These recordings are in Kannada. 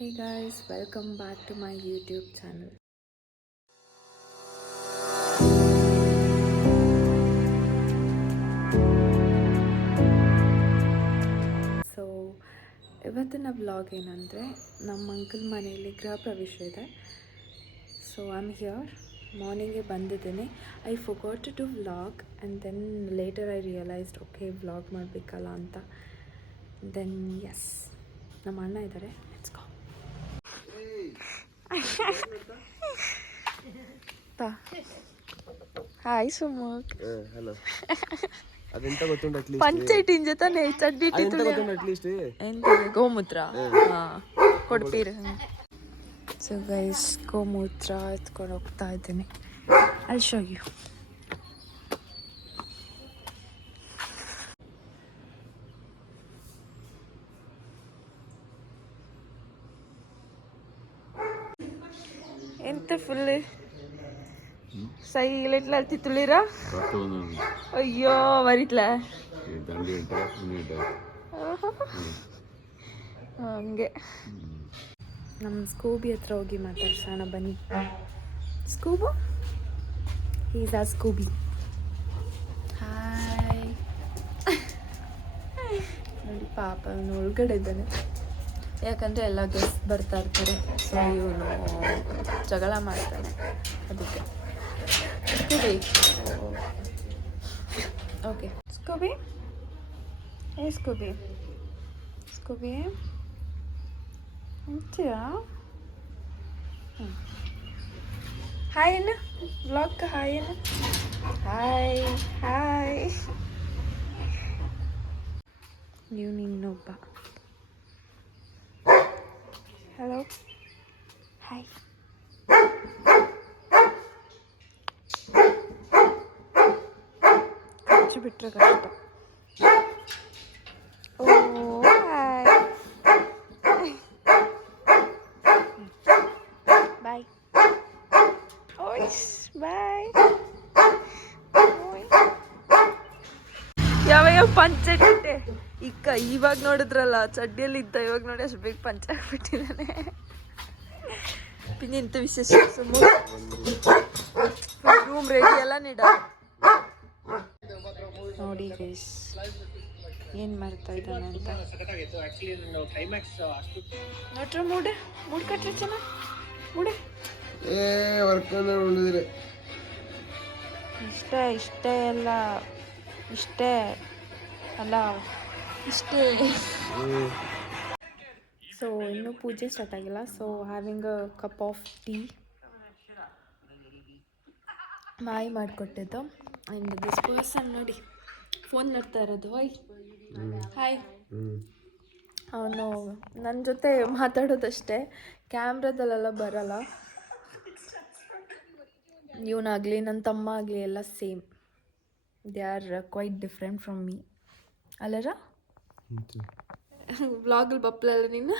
Hey guys, welcome back to my YouTube channel. So ಇವತ್ತಿನ ವ್ಲಾಗ್ ಏನಂದರೆ ನಮ್ಮ ಅಂಕಲ್ ಮನೆಯಲ್ಲಿ ಗೃಹ ಪ್ರವೇಶ ಇದೆ. So I am here. ಮಾರ್ನಿಂಗೇ ಬಂದಿದ್ದೀನಿ. I forgot to vlog and then later I realised okay vlog ಮಾಡಬೇಕಲ್ಲ ಅಂತ. ದೆನ್ ಎಸ್, ನಮ್ಮ ಅಣ್ಣ ಇದ್ದಾರೆ. Let's go. Hi Sumukh. Hello. ಅದೆಂತ ಗೊತ್ತುಂಟು ಅಟ್ಲೀಸ್ಟ್ ಪಂಚಾಯತಿನ ಜೊತೆ ಚಡ್ಡಿ ಅದೆಂತ ಗೊತ್ತುಂಟು ಅಟ್ಲೀಸ್ಟ್ ಎಂತ ಗೋಮೂತ್ರ ಕೊಡ್ತೀರಿ. ಸೊ ಗೈಸ್, ಗೋಮೂತ್ರ ಎತ್ಕೊಂಡು ಹೋಗ್ತಾ ಇದ್ದೀನಿ. I show you. ಎಂತ ಫುಲ್ ಸೈಲೆಂಟ್ಲ ತಿತ್ತುಳಿರ. ಅಯ್ಯೋ ಬರಿತ್ಲ ಹಂಗೆ. ನಮ್ಮ ಸ್ಕೂಬಿ ಹತ್ರ ಹೋಗಿ ಮಾತಾಡ್ಸೋಣ ಬನ್ನಿ. Scooby, is a Scooby. Hi. ನೋಡಿ ಪಾಪ ಅವನು ಒಳಗಡೆ ಇದ್ದಾನೆ, ಯಾಕಂದರೆ ಎಲ್ಲ ಗೆಸ್ಟ್ ಬರ್ತಾ ಇರ್ತಾರೆ. ಸೊ ಇವನು ಜಗಳ ಮಾಡ್ತಾನೆ ಅದಕ್ಕೆ. Scooby, okay Scooby. ಏ ಸ್ಕೂಬಿ, ಸ್ಕೂಬಿ ಅಂತೀಯಾ? ಹಾಯ್ ಅಣ್ಣ, ವ್ಲಾಗ್ ಹಾಯ್ ಅಣ್ಣ. Hi hi. ಇವನು ಇನ್ನೊಬ್ಬ. Hello hi. ಖರ್ಚು ಬಿಟ್ಟರೆ ಕಷ್ಟ. ಓ ಹಾಯ್. ಬಾಯ್. ಓಯ್ಸ್ ಬಾಯ್. ಯಾವ ಪಂಚಾಯಿತಿ ಇವಾಗ ನೋಡಿದ್ರಲ್ಲ ಚಡ್ಡಿಯಲ್ಲಿ ಇದ್ದ, ಇವಾಗ ನೋಡಿ ಅಷ್ಟು ಬೇಗ ಪಂಚ ಆಗ್ಬಿಟ್ಟಿದ್ದಾನೆ. പിന്നെ ಎಂತ ವಿಶೇಷ ರೂಮ್ ರೆಡಿ ಎಲ್ಲ ನೀಡ ನೋಡಿ ಗೈಸ್ ಏನು ಮಾಡ್ತಾ ಇದ್ದಾನೆ ಅಂತ. ನೋಡ್ರ ಮೂಡ್ ಕಟ್ರಿ ಚೆನ್ನಾಗಿ ಮೂಡೆ ಇಷ್ಟೇ ಎಲ್ಲ ಇಷ್ಟೇ ಅಲ್ಲ ಇಷ್ಟೇ. ಸೊ ಇನ್ನೂ ಪೂಜೆ ಸ್ಟಾರ್ಟ್ ಆಗಿಲ್ಲ. So having a cup of tea ಮಾಯಿ ಮಾಡಿಕೊಟ್ಟಿದ್ದು. ಆ್ಯಂಡ್ ದಿಸ್ ಪರ್ಸನ್ ನೋಡಿ ಫೋನ್ ನೋಡ್ತಾ ಇರೋದು. Hi hi. ಅವನು ನನ್ನ ಜೊತೆ ಮಾತಾಡೋದಷ್ಟೇ, ಕ್ಯಾಮ್ರಾದಲ್ಲೆಲ್ಲ ಬರಲ್ಲ. ಇವನಾಗಲಿ ನನ್ನ ತಮ್ಮ ಆಗಲಿ ಎಲ್ಲ same. They are quite different from me. ಅಲ್ಲರ ವ್ಲಾಗಲ್ಲಿ ಬಪ್ಪಲಲ್ಲ ನೀನು.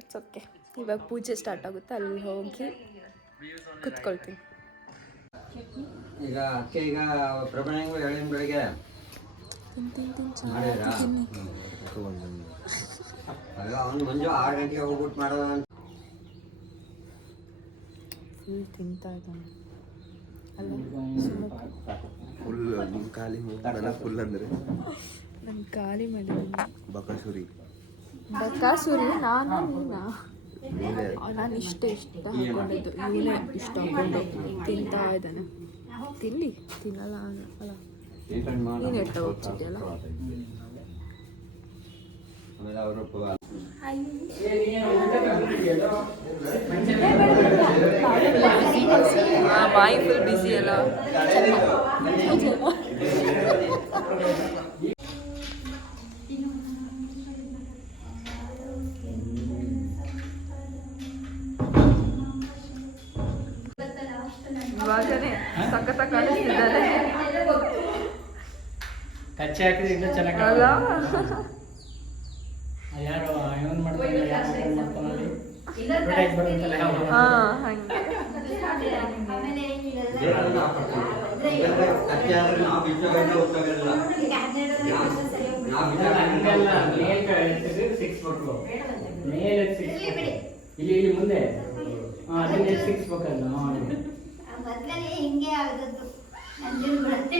It's okay. ಇವಾಗ ಪೂಜೆ ಸ್ಟಾರ್ಟ್ ಆಗುತ್ತೆ, ಅಲ್ಲಿ ಹೋಗಿ ಕುತ್ಕೊಳ್ತೀನಿ. ಈಗ ಅಕ್ಕೆ ಈಗ ಪ್ರಭಾಂಗ ಹೇಳಿನ ಬೆಳಿಗ್ಗೆ ಅವನು ಮಂಜು 6 ಗಂಟೆಗೆ ಹೋಗ್ಬಿಟ್ಟು ಮಾಡೋದ ಫುಲ್ ತಿಂತಾ ಇದ್ದಾನೆ ಅಲ್ಲ. ಫುಲ್ ನಿಮ್ಮ ಖಾಲಿ ನನ್ನ ಫುಲ್ ಅಂದರೆ ನನ್ನ ಖಾಲಿ ಮಾಡಿದ್ದೀನಿ. ಬಕಾಸುರಿ ನಾನು ನೀನಾ? ನಾನು ಇಷ್ಟ ಹಾಕೊಂಡಿದ್ದು, ಇವನೇ ಇಷ್ಟ ಹಾಕೊಂಡು ತಿಂತಾ ಇದ್ದಾನೆ. ತಿನ್ನಲ್ಲ ಅಲ್ಲ, ನೀನು ಎಟ್ಟ ಹೋಗ್ತಿದ್ಯಲ್ಲ. ಬಾಯಿ ಫುಲ್ ಬಿಸಿ ಅಲ್ಲ. ಇವಾಗನೇ ಸಖತ್ ಕಾಣಿಸ್ತಿದ್ದಾರೆ. ಕಚ್ಚೆ ಹಾಕಿದ್ರೆ ಇನ್ನೂ ಚೆನ್ನಾಗಿ ಅಲ್ಲ ಯಾರು ಇವನ್ ಮಾಡ್ತಾರೆ, ಯಾರು ಮಾಡ್ತಾನಲ್ಲಿ ಬರುತ್ತಲ್ಲ. ಹಾಂ ಹಾಗೆ. ನಾವು ಹಂಗಲ್ಲ, ಮೇಲ್ ಕಡೆ ಸಿಕ್ಸ್ಬೇಕು. ಮೇಲೆ ಸಿಕ್ಸ್ಬೇಕು. ಇಲ್ಲಿ ಮುಂದೆ ಅದನ್ನೇ ಸಿಕ್ಸ್ಬೇಕಲ್ಲ ನೋಡಿ. ಮೊದಲೇ ಹಿಂಗೆ ಆಗದದ್ದು ನಂದಿನ ಬರುತ್ತೆ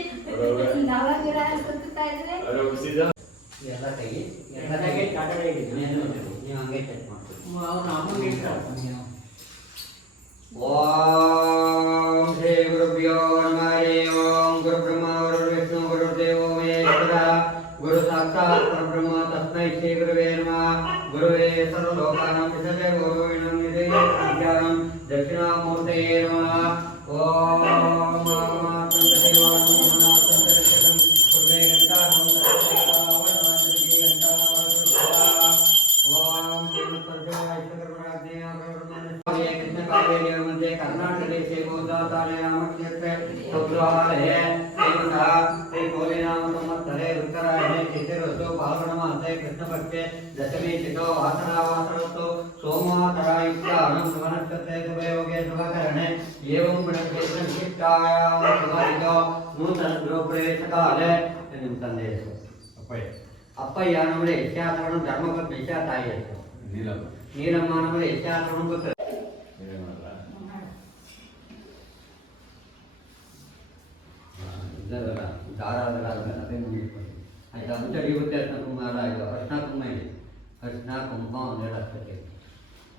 ನಾವಾಗಿರ ಸುತ್ತಾ ಇದ್ರೆ ಎಲ್ಲ ತೆಗಿ ಎಲ್ಲದಾಗೆ ಕಾಟಡೆ ಇದೆ. ನೀವು ಹಂಗೆ ಚೆಕ್ ಮಾಡ್ತೀವಿ. ಅವ್ನು ಅಮ್ಮಂಗೆ ಇಟ್ಟಾರಪ್ಪ ನೀವು. ಓಂ ಶ್ರೀ ಗುರುಭ್ಯೋ ನಮಃ ಹರಿ ಓಂ ಗುರು ಬ್ರಹ್ಮ ಗುರು ವಿಷ್ಣು ಗುರು ದೇವೋ ಮಹೇಶ್ವರ ಗುರು ಸಾಕ್ಷಾತ್ ಪರಬ್ರಹ್ಮ ತಸ್ಮೈ ಶ್ರೀ ಗುರುವೇ ನಮಃ ಗುರುವೇ ಸರ್ವಲೋಕಾನಾಂ ವಿಷಜೇ ಗುರುವಿಣಂ ನಿಧೇ ಜ್ಞಾನಂ ದಕ್ಷಿಣಾಮೂರ್ತಯೇ ನಮಃ ಓಂ ಮಾತಂತದೇವಾನಂದನಾಥಂತರಿಕ್ಷಂ ಗುರುವೇ ಗಂಟಾಹಂ ಸರ್ವದೇವಾವನವಾಂತರಿಕ್ಷೇ ಗಂಟಾವರುಷಾ ಓಂ ಶ್ರೀ ಕೃಷ್ಣ ಕಾವೇರಿ मध्ये कर्नाटक देशे गोदातारे नामक्षेत्रे सौद्रालये श्रीमतः श्री कोले नाम संवत्सरे उत्तरायणे चित्तिरसो फाल्गुणमासे कृष्णपक्षे दशमी तिथौ आसनावासरतो सोमवासरायुक्तानं शुभनक्षत्रे शुभयोगे शुभकरणे एवं गुणक्षेत्रनिष्ठायां शुभरितो नूतनगृहप्रवेशकाले ನಿಮ್ಮ ತಂದೆ ಅಪ್ಪಯ್ಯ ನಮ್ಮಲ್ಲಿ ಯಶಾಸವರಣ ಧರ್ಮಪತ್ನಿ ಯಶಾ ತಾಯಿ ಹೆಸರು ನೀಲಮ್ಮ ನಮ್ಮಲ್ಲಿ ಯಶಾಸವರಣ ಗೊತ್ತು ಅದೇ ಮುಗಿಸ್ಕೊಂಡು ಆಯ್ತಾ ಮುಂಚೆ ಇರುತ್ತೆ ಅರ್ಶನ ಕುಂಕುಮ ಇದು ಅರ್ಶನ ಕುಂಕುಮ ಇದೆ ಅರ್ಶನ ಕುಂಕುಮ ಒಂದೆರಡು ಅಷ್ಟಕ್ಕೆ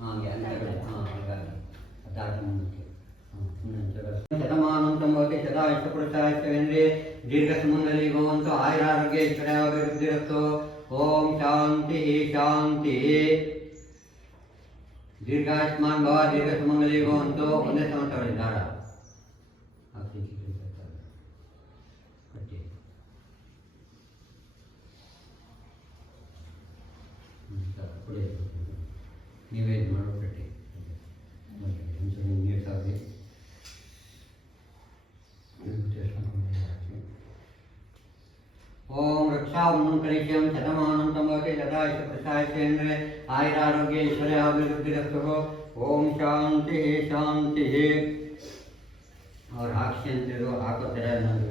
ಹಾಗೆ ಹಾಗಾಗಿ ಅದಾದ ಮುಂಚೆ ಶತಮಾನಂ ಸಂಭವತಿ ಶತಾಯುಷ್ಯ ಪುರುಷಾಯುಷ್ಯವೇಂದ್ರೇ ದೀರ್ಘ ಸುಮಂಗಲಿ ಭವಂತು ಆಯುರಾರೋಗ್ಯ ಐಶ್ವರ್ಯಾಭಿವೃದ್ಧಿರಸ್ತು ಓಂ ಶಾಂತಿ ಶಾಂತಿ ದೀರ್ಘಾಯುಷ್ಮಾನ್ ಭವ ದೀರ್ಘ ಸುಮಂಗಲಿ ಭವಂತು ಒಂದೇ ಸಂವತ್ಸರಗಳಿದ್ದಾರೆ ನೀವೇ ಇದು ಮಾಡಿಬಿಟ್ಟು ನೀರು ಸಾಗಿ ಓಂ ರಕ್ಷಾಬಂಧನ ಕಲಿಕ್ಯಂ ಶತಮಾನಂ ಸಂಭವತಿ ಶತಾಯುಷ ಪ್ರಸಾಯೇಂದ್ರೇ ಆಯುರಾರೋಗ್ಯ ಐಶ್ವರ್ಯಾಭಿವೃದ್ಧಿರಸ್ತು ಓಂ ಶಾಂತಿ ಶಾಂತಿ ಅವ್ರು ಹಾಕ್ಸಿ ಅಂತಿದ್ರು ಹಾಕೋತಾರೆ ಅನ್ನೋದು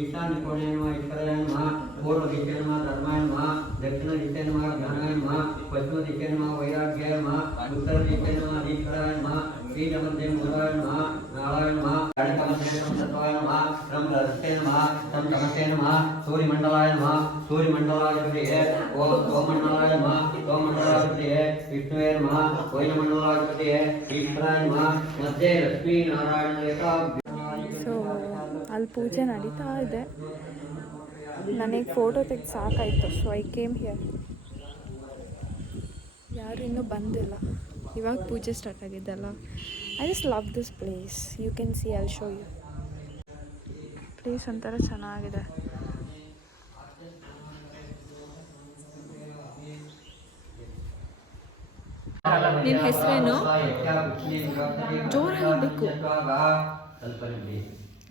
ಈಶಾನ್ಯ ಕೋಣೆ ಈಶ್ವರಾಯ ನಮಃ ಪೂರ್ವ ದಿಶೆ ನಮಃ ಧರ್ಮಾಯ ನಮಃ ದಕ್ಷಿಣ ದಿಶೆ ನಮಃ ಜ್ಞಾನಾಯ ನಮಃ ಪಶ್ಚಿಮ ದಿಶೆ ನಮಃ ವೈರಾಗ್ಯಾಯ ನಮಃ ಉತ್ತರ ದಿಶೆ ನಮಃ ಈಶ್ವರಾಯ ನಮಃ ಶ್ರೀ ಮಧ್ಯೆ ಮೂಲಾಯ ನಮಃ ನಾರಾಯಣ ನಮಃ ಗಣಕಮಧ್ಯೆ ಸತ್ವಾಯ ನಮಃ ರಂ ರಸ್ತೆ ನಮಃ ತಂ ತಮಸೆ ನಮಃ ಸೂರ್ಯಮಂಡಲಾಯ ನಮಃ ಸೂರ್ಯಮಂಡಲಾಧಿಪತಿಯೇ ಓಂ ಸೋಮಮಂಡಲಾಯ ನಮಃ ಸೋಮಮಂಡಲಾಧಿಪತಿಯೇ ವಿಷ್ಣುವೇ ನಮಃ ವೈನಮಂಡಲಾಧಿಪತಿಯೇ ಈಶ್ವರಾಯ ನಮಃ ಮಧ್ಯೆ ಲಕ್ಷ್ಮೀ ನಾರಾಯಣ ರೇಖಾ ಸೊ ಅಲ್ಲಿ ಪೂಜೆ ನಡೀತಾ ಇದೆ. ನನಗೆ ಫೋಟೋ ತೆಗೆದು ಸಾಕಾಯಿತು, ಸೊ ಐ ಕೇಮ್ ಹಿಯರ್. ಯಾರು ಇನ್ನೂ ಬಂದಿಲ್ಲ, ಇವಾಗ ಪೂಜೆ ಸ್ಟಾರ್ಟ್ ಆಗಿದ್ದಲ್ಲ. I just love this place. You can see, I'll show you. Place ಒಂಥರ ಚೆನ್ನಾಗಿದೆ. ನಿನ್ನ ಹೆಸರೇನು? ಜೋರಾಗಬೇಕು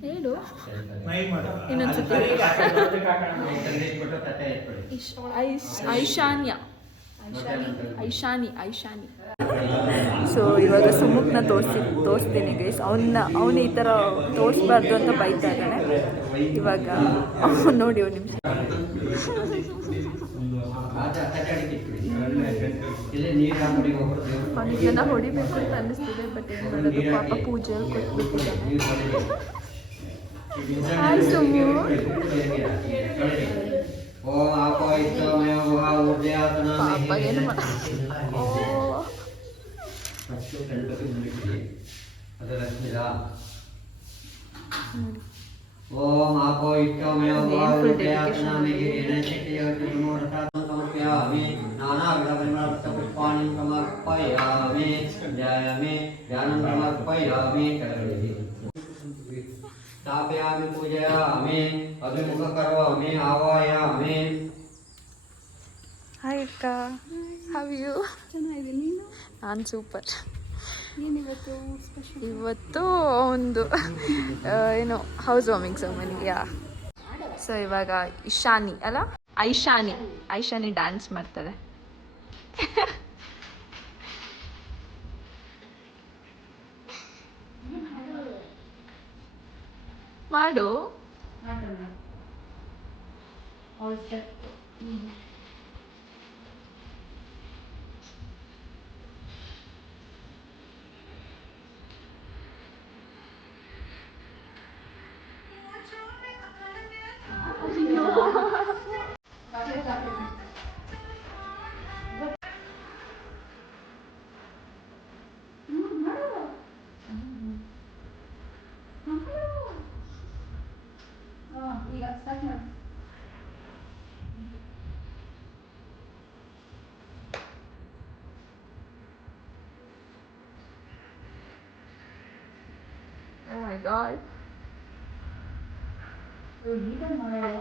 ಹೇಳು ಇನ್ನೊಂದ್ಸತಿ. ಐಶಾನ್ಯ ಐಶಾನಿ. ಸೊ ಇವಾಗ ಸುಮುಖನ ತೋರಿಸ್ತೀನಿ ಗೈಸ್. ಅವನು ಈ ಥರ ತೋರಿಸ್ಬಾರ್ದು ಅಂತ ಬೈತಾ ಇದ್ದಾನೆ. ಇವಾಗ ಅವ್ನು ನೋಡಿ ಒಂದು ನಿಮಿಷ. ಜನ ಹೊಡಿಬೇಕು ಅಂತ ಅನ್ನಿಸ್ತಿದೆ, ಬಟ್ ಏನು ಮಾಡೋದು, ಪಾಪ ಪೂಜೆಯಲ್ಲಿ ಕೊಟ್ಬಿಟ್ಟಿದ್ದಾನೆ. ಹಾಯ್ ಸುಮು. ಪಾಪ ಏನು ಓ ಓಂ ಆಪೋ ಇಷ್ಟಮಯ ಸಮರ್ಪಯಾಮಿ ನಾನಾವಿಧ ಪರಿಮಳ ಪುಷ್ಪಾಣಿ ಸಮರ್ಪಯಾಮಿ ಧ್ಯಾಯಾಮಿ ಧ್ಯಾನಂ ಸಮರ್ಪಯಾಮಿ ಕೆಳಗಡೆ ಸ್ಥಾಪಯಾಮಿ ಪೂಜಯಾಮಿ ಅಭಿಮುಖ ಕರೋಮಿ ಆವಾಯಾಮಿ. ಹಾಯ್ ಅಕ್ಕ, ಹೌ ಯು? ಚೆನ್ನಾಗಿದೆ. ನೀನು? ನಾನು ಸೂಪರ್. ಏನಿವತ್ತು ಸ್ಪೆಷಲ್? ಇವತ್ತು ಒಂದು ಏನು ಹೌಸ್ ವಾರ್ಮಿಂಗ್ ಸೆರೆಮನಿ. ಯಾ. ಸೊ ಇವಾಗ ಐಶಾನಿ ಡ್ಯಾನ್ಸ್ ಮಾಡ್ತಾರೆ. ಮಾಡು. ಈಗ ಸ್ಟಾರ್ಟ್ ಮಾಡು. Oh my god. ನೀಟಾಗಿ ಮಾಡೋದು.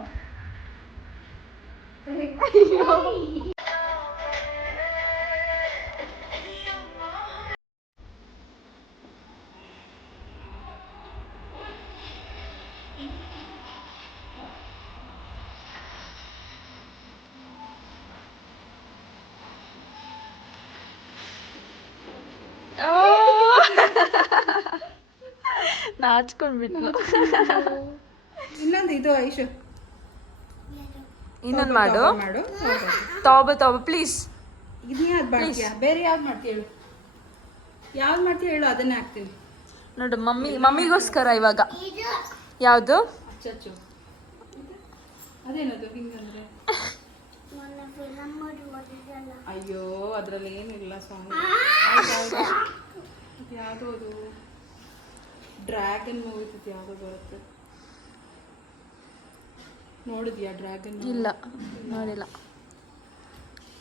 ನಾಚ್ಕೊಂಡ್ಬಿಟ್ಲು. ಇನ್ನೊಂದು ಇದು ಐಶು ಇನ್ನೊಂದು ಮಾಡು. ಮಾಡು. ತೋಬ ಪ್ಲೀಸ್. ಇದು ಯಾವ್ದು ಮಾಡ್ತೀಯಾ? ಬೇರೆ ಯಾವ್ದು ಮಾಡ್ತೀಯ ಹೇಳು. ಯಾವ್ದು ಮಾಡ್ತೀಯ ಹೇಳು, ಅದನ್ನೇ ಹಾಕ್ತೀನಿ. ನೋಡು ಮಮ್ಮಿಗೋಸ್ಕರ ಇವಾಗ ಯಾವುದು? ಅಚ್ಚು ಅದೇನದು ಹಿಂಗಂದ್ರೆ? ಅಯ್ಯೋ ಅದ್ರಲ್ಲಿ ಏನಿಲ್ಲ ಸಾಂಗ್. ಅದು ಯಾವುದೋ ಅದು ಡ್ರ್ಯಾಗನ್ ಮೂವಿ ಯಾವುದೋ ಬರುತ್ತೆ, ನೋಡಿದ್ಯಾ ಡ್ರ್ಯಾಗನ್? ಇಲ್ಲ ನೋಡಿಲ್ಲ.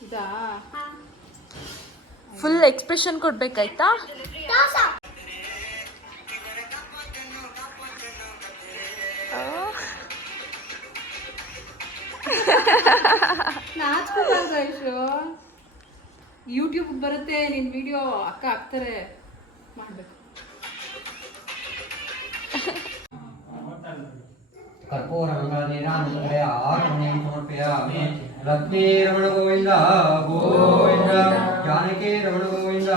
ಇದಾ? ಫುಲ್ ಎಕ್ಸ್ಪ್ರೆಷನ್ ಕೊಡ್ಬೇಕಾಯ್ತಾ? ನಾಚ್ಕೋಬಾರ್ದು ಐಶು. ಯೂಟ್ಯೂಬ್ ಬರುತ್ತೆ ನಿನ್ ವಿಡಿಯೋ, ಅಕ್ಕ ಹಾಕ್ತಾರೆ, ಮಾಡ್ಬೇಕು. ಕರ್ಪೂರ ಮಂಗಳಾನಿರಾನುಕರೆ ಆರಮಣೆಯನ್ನು ಸಮರ್ಪಯಾಮಿ. ಲಕ್ಷ್ಮೀರಮಣ ಗೋವಿಂದ ಗೋವಿಂದ, ಜಾನಕಿ ರಮಣ ಗೋವಿಂದ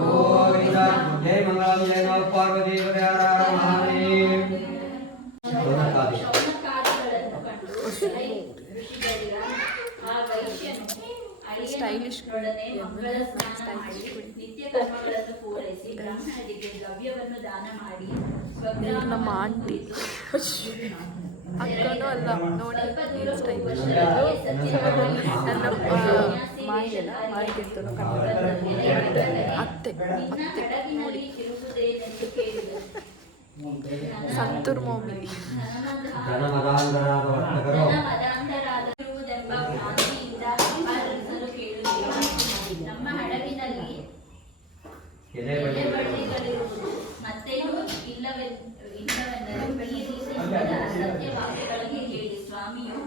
ಗೋವಿಂದ. ಜಯ ಮಂಗಳಾಂ ಜಯ ನಮಃ ಪಾರ್ವತಿ ಹರ ಹರ ಮಹಾದೇವ. ಸ್ಟೈಲಿಶ್ ನಮ್ಮ ಆಂಟಿ ಅಕ್ಕನೂ ಅಲ್ಲ ನೋಡಿ ಸ್ಟೈಲಿಶ್. ನನ್ನ ಮಾರಿಗೆಂತನೂ ಅತ್ತೆ ನೋಡಿ ಸಂತೂರ್ ಮಮ್ಮಿ. ನಮ್ಮ ಹಡಗಿನಲ್ಲಿ ಮತ್ತೇನು ಇಲ್ಲವೆಂದರೆ ಈ ರೀತಿ ಸತ್ಯ ವಾಕ್ಯಗಳನ್ನು ಹೇಳಿ ಸ್ವಾಮಿಯು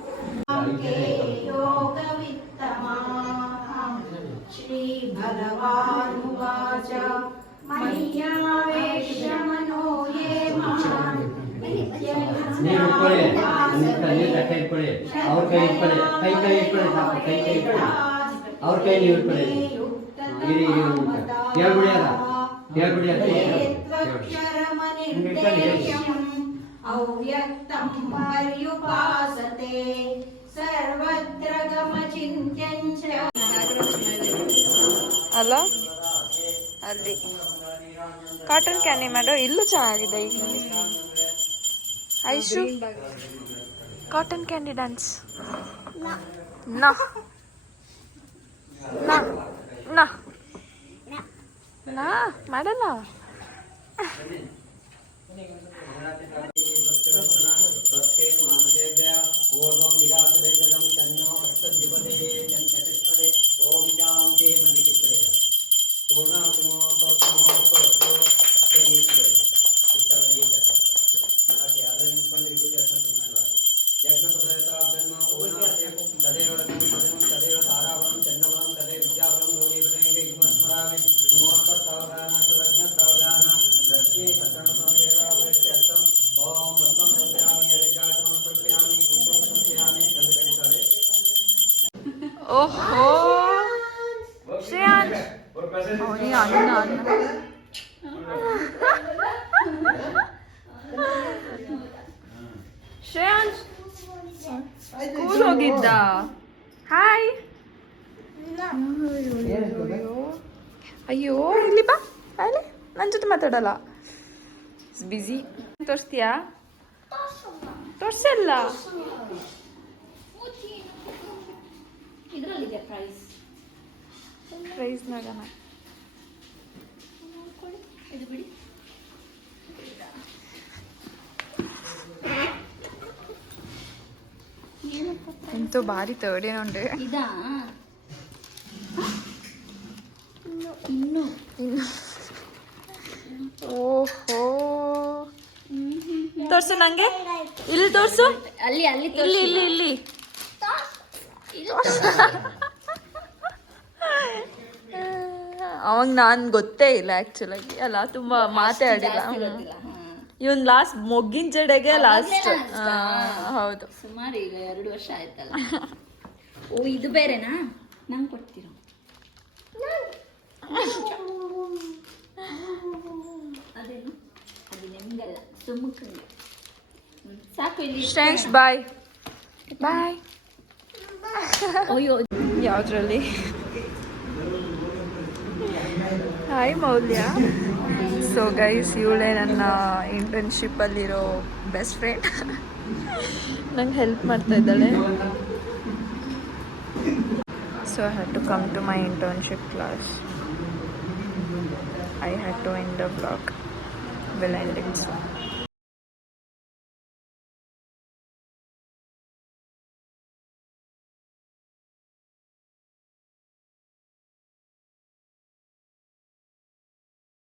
ಶ್ರೀ ಭಗವಾನುವಾಚ ಮಯ್ಯಾವೇಶ ಮನೋ ಯೇ ಮಾಂ ನೀವು ಇಟ್ಕೊಳ್ಳಿ, ಅವ್ರ ಕೈ ಇಟ್ಕೊಳ್ಳಿ, ಕೈ ಇಟ್ಕೊಳ್ಳಿ, ಸಾಕು, ಕೈ ಇಟ್ಕೊಳ್ಳಿ, ಅವ್ರ ಕೈ ನೀವು ಇಟ್ಕೊಳ್ಳಿ. ಹೇಳ್ಬಿಡಿ ಅವ್ಯಕ್ತಂ ಪರ್ಯುಪಾಸತೆ ಸರ್ವತ್ರ ಗಮಚಿಂತ್ಯಂಚ. ಅಲ್ಲ ಅಲ್ಲಿ ಕಾಟನ್ ಕ್ಯಾಂಡಿ ಮಾಡೋ ಇಲ್ಲೂ ಚೆನ್ನಾಗಿದೆ. ಈಗ ಐಶು ಕಾಟನ್ ಕ್ಯಾಂಡಿ ಡ್ಯಾನ್ಸ್. ನಾ ನಾ ನಾ ನಾ ಮಾಡಲ್ಲ. ಓಹೋ ಶ್ರೇಯಾಂಶ್ ಅವನಿಗೆ ಅನ್ನ ಶ್ರೇಯಾಂಶ್ ಸ್ಕೂಲ್ ಹೋಗಿದ್ದ. ಹಾಯ್. ಅಯ್ಯೋ ಇಲ್ಲಿ ಬಾ, ಅಲ್ಲಿ ನನ್ನ ಜೊತೆ ಮಾತಾಡಲ್ಲ, ಬ್ಯುಸಿ. ತೋರಿಸ್ತೀಯಾ? ತೋರಿಸಲ್ಲ. ಇದರಲ್ಲಿದೆ ಪ್ರೈಸ್. ಪ್ರೈಸ್ ನೋಡೋಣ. ಇದು ಬಿಡಿ. ಎಂತೋ ಭಾರಿ ತರ್ಡ್ ಏನೊಂಡೆ. ಇದಾ ಇನ್ನು ಓಹೋ, ತೋರ್ಸು ನಂಗೆ. ಇಲ್ಲಿ ತೋರ್ಸು, ಅಲ್ಲಿ ಅಲ್ಲಿ ಇಲ್ಲಿ ಇಲ್ಲಿ ಇಲ್ಲಿ. ಅವಾಗ ನಾನು ಗೊತ್ತೇ ಇಲ್ಲ ಆ್ಯಕ್ಚುಲಾಗಿ ಅಲ್ಲ, ತುಂಬ ಮಾತಾಡಿಲ್ಲ. ಇವನ್ ಲಾಸ್ಟ್ ಮೊಗ್ಗಿನ ಜಡೆಗೆ ಲಾಸ್ಟ್. ಹೌದು, ಸುಮಾರು ಈಗ 2 ವರ್ಷ ಆಯ್ತಲ್ಲ. ಓ ಇದು ಬೇರೆನಾ? ನಂಗೆ ಕೊಡ್ತೀರಾ? ಅದೇನು? ಅದು ನಿಮ್ಗಲ್ಲ, ಸುಮ್ಮಕ್ಕಂಗೆ. ಸಾಕು ಇಲ್ಲಿ. ಶ್ರೇಯಾಂಶ್ ಬಾಯ್ ಬಾಯ್. ಅಯ್ಯೋ ಯಾವುದ್ರಲ್ಲಿ? ಹಾಯ್ ಮೌಲ್ಯ. ಸೊ ಗೈಸ್, ಇವಳೇ ನನ್ನ ಇಂಟರ್ನ್ಶಿಪ್ಪಲ್ಲಿರೋ ಬೆಸ್ಟ್ ಫ್ರೆಂಡ್. ನಂಗೆ ಹೆಲ್ಪ್ ಮಾಡ್ತಾ ಇದ್ದಾಳೆ. So I had to come to my internship class. I had to end the vlog. Will end it.